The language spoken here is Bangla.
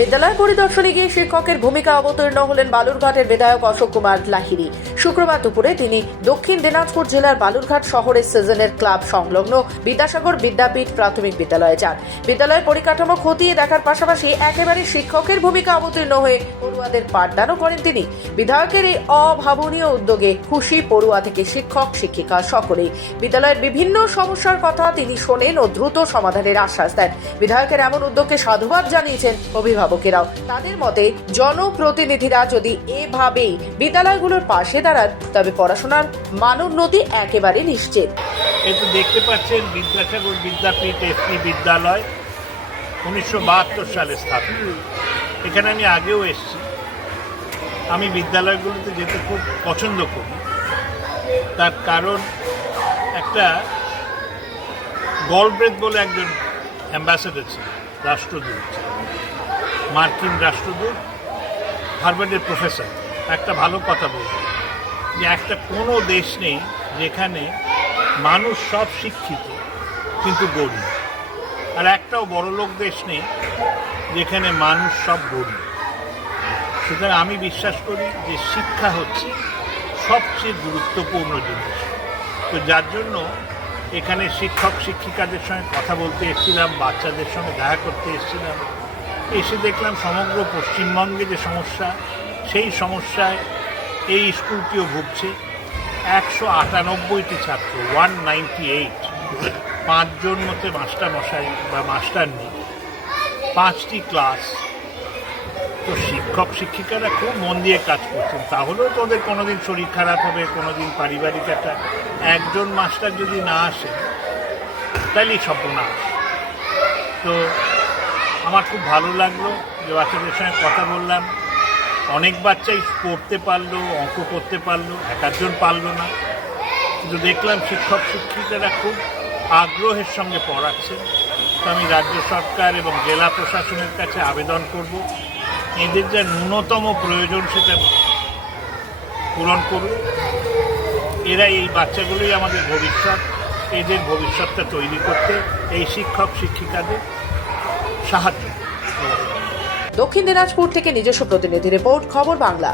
বিদ্যালয় পরিদর্শনে গিয়ে শিক্ষকের ভূমিকা অবতীর্ণ হলেন বালুরঘাটের বিধায়ক অশোক কুমার লাহিড়ী। শুক্রবার দুপুরে তিনি দক্ষিণ দিনাজপুর জেলার বালুরঘাট শহরের সিজনের ক্লাব সংলগ্ন বিদ্যাসাগর বিদ্যাপীঠ প্রাথমিক বিদ্যালয়ে যান। বিদ্যালয়ের পরিকাঠামো খতিয়ে দেখার পাশাপাশি একেবারে শিক্ষকের ভূমিকা অবতীর্ণ হয়ে পড়ুয়াদের পাঠদানও করেন তিনি। বিধায়কের এই অভাবনীয় উদ্যোগে খুশি পড়ুয়া থেকে শিক্ষক, শিক্ষিকা সকলেই। বিদ্যালয়ের বিভিন্ন সমস্যার কথা তিনি শোনেন ও দ্রুত সমাধানের আশ্বাস দেন। বিধায়কের এমন উদ্যোগকে সাধুবাদ জানিয়েছেন অভিভাবকেরাও তাদের মতে জনপ্রতিনিধিরা যদি এভাবেই বিদ্যালয়গুলোর পাশে দাঁড়ান, তবে পড়াশোনার মানোন্নতি একেবারে নিশ্চিত। এই দেখতে পাচ্ছেন বিদ্যাসাগর বিদ্যাপীঠ এসপি বিদ্যালয় উনিশশো বাহাত্তর সালে স্থাপিত। এখানে আমি আগেও এসেছি। আমি বিদ্যালয়গুলোতে যেতে খুব পছন্দ করি। তার কারণ একটা গলব্রেথ বলে একজন অ্যাম্বাসেডার ছিল রাষ্ট্রদূত। মার্কিন রাষ্ট্রদূত, হার্ভার্ডের প্রফেসর। একটা ভালো কথা বলবেন যে একটা কোনো দেশ নেই যেখানে মানুষ সব শিক্ষিত, কিন্তু গরিব। আর একটাও বড়লোক দেশ নেই যেখানে মানুষ সব গরিব। সুতরাং আমি বিশ্বাস করি যে শিক্ষা হচ্ছে সবচেয়ে গুরুত্বপূর্ণ জিনিস। তো যার জন্য এখানে শিক্ষক শিক্ষিকাদের সঙ্গে কথা বলতে এসেছিলাম, বাচ্চাদের সঙ্গে দেখা করতে এসেছিলাম। এসে দেখলাম সমগ্র পশ্চিমবঙ্গে যে সমস্যা, সেই সমস্যায় এই স্কুলটিও ভুগছে। একশো আটানব্বইটি ছাত্র ওয়ান নাইনটি এইট পাঁচজন মতে মাস্টার মশাই বা মাস্টার নেই। পাঁচটি ক্লাস। তো শিক্ষক শিক্ষিকারা খুব মন দিয়ে কাজ করছেন। তাহলেও তো ওদের কোনোদিন শরীর খারাপ হবে কোনো দিন পারিবারিক একটা একজন মাস্টার যদি না আসে তাহলেই সর্বনাশ তো আমার খুব ভালো লাগল যে বাচ্চাদের সঙ্গে কথা বললাম। অনেক বাচ্চাই পড়তে পারল, অঙ্ক করতে পারল, এক একজন পারল না। কিন্তু দেখলাম শিক্ষক শিক্ষিকারা খুব আগ্রহের সঙ্গে পড়াচ্ছেন তো আমি রাজ্য সরকার এবং জেলা প্রশাসনের কাছে আবেদন করব। এদের যা ন্যূনতম প্রয়োজন সেটা পূরণ করুন। এরা এই বাচ্চাগুলোই আমাদের ভবিষ্যৎ, এদের ভবিষ্যৎটা তৈরি করতে এই শিক্ষক শিক্ষিকাদের সাহায্য। দক্ষিণ দিনাজপুর থেকে নিজস্ব প্রতিনিধি রিপোর্ট খবর বাংলা।